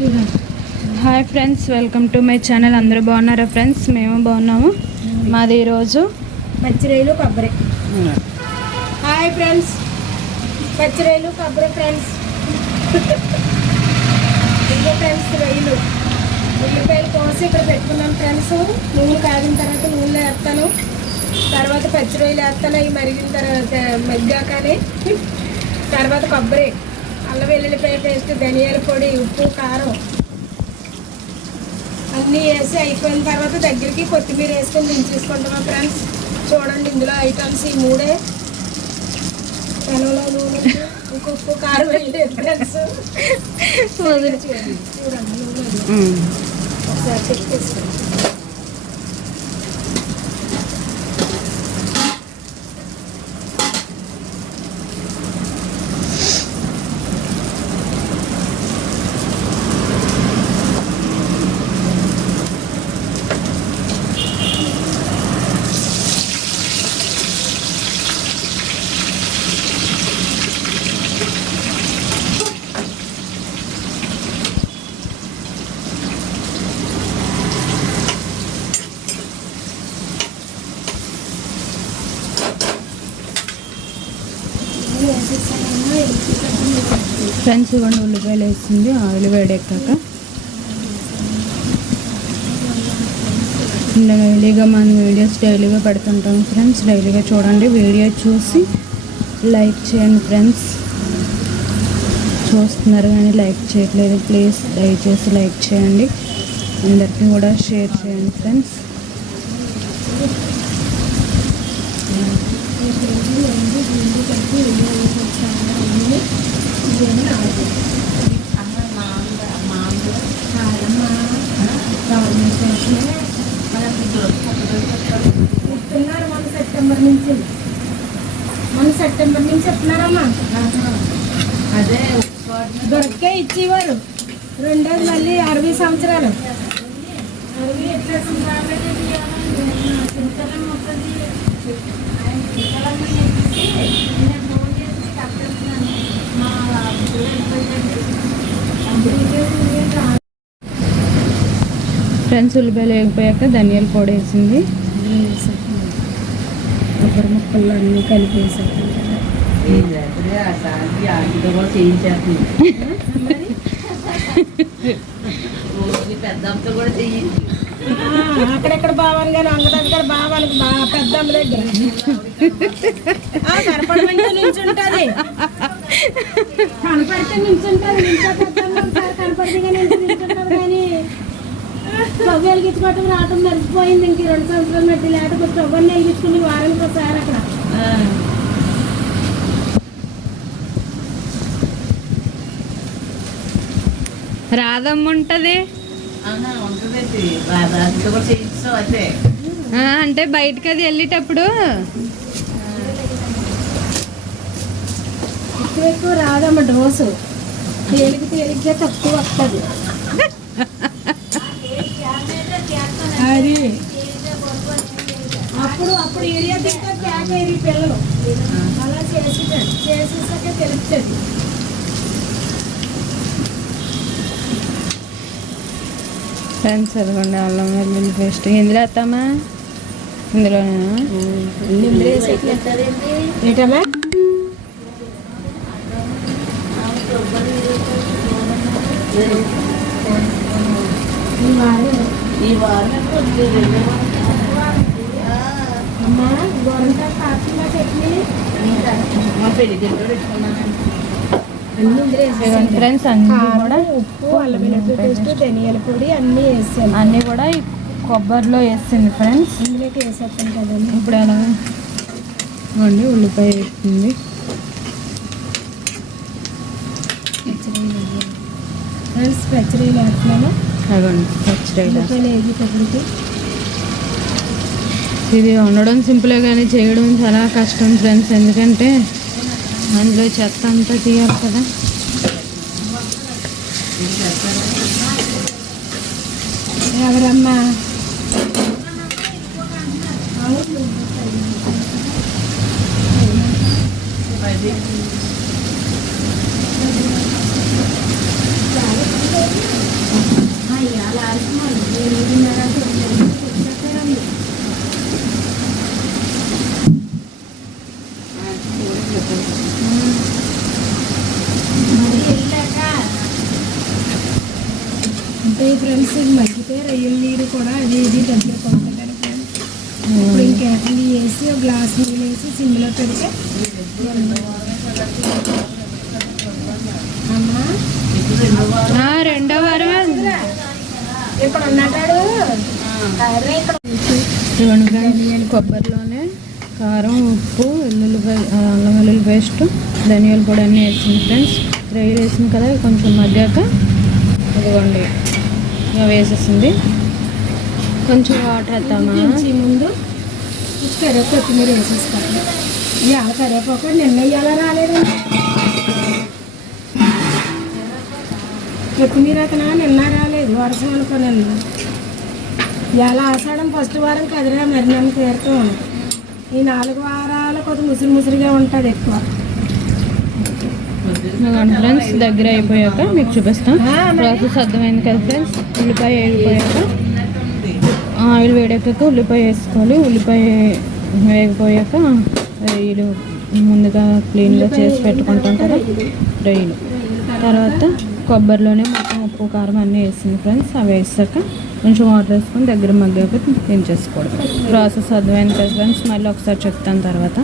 Hi friends, welcome to my channel. అందరూ బాగున్నారా friends? మేము బాగున్నాము. మాది ఈరోజు పచ్చిరొయ్యలు కొబ్బరి. హాయ్ ఫ్రెండ్స్, పచ్చిరొయ్యలు కొబ్బరి ఫ్రెండ్స్. ఇదిగో ఫ్రెండ్స్ రొయ్యలు, ఉల్లిపాయలు కోసి ఇక్కడ పెట్టుకున్నాను ఫ్రెండ్స్. నూనె కాగిన తర్వాత నూనెలో వేస్తాను, తర్వాత పచ్చిరొయ్యలు వేస్తాను. అవి మరిగిన తర్వాత మగ్గాకని తర్వాత కొబ్బరి, అల్లం వెల్లుల్లిపాయ పేస్ట్, ధనియాల పొడి, ఉప్పు, కారం అన్నీ వేసి అయిపోయిన తర్వాత దగ్గరికి కొత్తిమీర వేసుకొని దించేసుకుంటామా ఫ్రెండ్స్. చూడండి, ఇందులో ఐటమ్స్ ఈ మూడే. పెనంలో నూనె, ఉప్పు, కారం వేయండి ఫ్రెండ్స్. చూడండి నూనె ఒకసారి చెక్ చేసుకోండి. ఫ్రెండ్స్ ఇవ్వండి, ఉల్లిపాయలు వేసింది. ఆయిల్ వేడెక్కాక డైలీగా మన వీడియోస్ డైలీగా పెడుతుంటాం ఫ్రెండ్స్. డైలీగా చూడండి, వీడియో చూసి లైక్ చేయండి ఫ్రెండ్స్. చూస్తున్నారు కానీ లైక్ చేయట్లేదు, ప్లీజ్ దయచేసి లైక్ చేయండి. అందరికీ కూడా షేర్ చేయండి ఫ్రెండ్స్. మన సెప్టెంబర్ నుంచి చెప్తున్నారమ్మా. అదే దొరికే ఇచ్చేవారు. రెండోది మళ్ళీ 60 సంవత్సరాలు. ఫ్రెండ్స్ ఉల్లిపాయలు వేగిపోయాక ధనియాల పొడి వేసింది. కొబ్బరి ముక్కలు అన్నీ కలిపేసాక అక్కడెక్కడ బావాని కానీ అంగ దగ్గర బావానికి పెద్దమ్మ దగ్గర కనపడి నించుంటుంది. కనపడితే నించుంటుంది, నించో పెద్దమ్మ ఒకసారి కనపడితే కానీ నించుంటుంది. కానీ స్టవ్ వెలిగించుకోవటం రావటం మర్చిపోయింది. ఇంక 2 సంవత్సరాలు మట్టి లేకపోతే స్టవ్ అన్నీ వెలిగించుకుని వారానికి ఒకసారి అక్కడ రాధమ్మ ఉంటుంది. అంటే బయటకు అది వెళ్ళేటప్పుడు ఎక్కువ రాదమ్మ. డోసు తేలిగ్గా తక్కువ వస్తుంది. అది అప్పుడు ఏరియా తింటే క్యాక్ ఏరి పిల్లలు అలా చేసేసాక తెలుస్తుంది. ఫ్రెండ్స్ అదిగోండి అల్లం వెల్లుల్లి పేస్ట్. ఇందులో వేస్తామా? ఇందులోనేనా? ఏంటమ్మా? ఈ వారం అమ్మా గోరంతా కాకుండా చట్నీ ఫ్రెండ్స్ అన్నీ కూడా ఉప్పు, అల్లం వెల్లుల్లి పేస్ట్, ధనియాల పొడి అన్నీ వేసాను. అన్నీ కూడా కొబ్బరిలో వేసింది ఫ్రెండ్స్. ఇందులోకి వేసేస్తాను కదండి. ఇప్పుడు ఎలా అండి ఉల్లిపాయ వేస్తుంది. ఫ్రెండ్స్ పచ్చిరొయ్యలు వేస్తున్నాను. అదండి పచ్చిరొయ్యలు వేగేటప్పటికి. ఇది వండడం సింపులే కానీ చేయడం చాలా కష్టం ఫ్రెండ్స్. ఎందుకంటే అందులో చెత్త అంతా తీయాలి కదా. ఎవరమ్మా? మగ్గుతాయి ఫ్రెండ్స్. ఇది మగ్గితే రొయ్యల నీరు కూడా అది ఇది దగ్గర కొడుతుంటారు ఫ్రెండ్స్. ఇప్పుడు ఇంకేటండి వేసి ఒక గ్లాస్ నీళ్ళు వేసి సిమ్లో పెడితే అమ్మా రెండో వారమే ఇప్పుడు ఉన్నటాడు ఇవ్వండి ఫ్రెండ్స్. కొబ్బరిలోనే కారం, ఉప్పు, అల్లం వెల్లుల్లి పేస్ట్, ధనియాల పొడి అన్నీ వేసింది ఫ్రెండ్స్. రొయ్యలు వేసింది కదా, కొంచెం మగ్గాక ఇదిగోండి ఇక వేసేసింది. కొంచెం వాటర్ వేద్దామా? ముందు కొత్తిమీర వేసేసుకోండి. ఇవాళ కరివేపాకు నిన్న ఇవాళ రాలేదండి. కొత్తిమీర అతను నిన్న రాలేదు, వర్షం అనుకో. నిన్న ఇవాళ ఆషాఢం ఫస్ట్ వారం కదిరా, మరి నన్ను పేరుతో ఈ 4 వారాలు కొద్ది ముసిరిగా ఉంటుంది ఎక్కువ. ఫ్రెండ్స్ దగ్గర అయిపోయాక మీకు చూపిస్తాం. ప్రాసెస్ అర్థమైంది కదా ఫ్రెండ్స్. ఉల్లిపాయ వేగిపోయాక ఆయిల్ వేడెక్కాక ఉల్లిపాయ వేసుకోవాలి. ఉల్లిపాయ వేగిపోయాక రొయ్యలు ముందుగా క్లీన్గా చేసి పెట్టుకుంటాం కదా రొయ్యలు. తర్వాత కొబ్బరిలోనే మొత్తం ఉప్పు కారం అన్నీ వేసింది ఫ్రెండ్స్. అవి వేసాక కొంచెం వాటర్ వేసుకొని దగ్గర మగ్గాక దించేసుకోవడం. ప్రాసెస్ అర్థమైంది కదా ఫ్రెండ్స్. మళ్ళీ ఒకసారి చెప్తాను తర్వాత.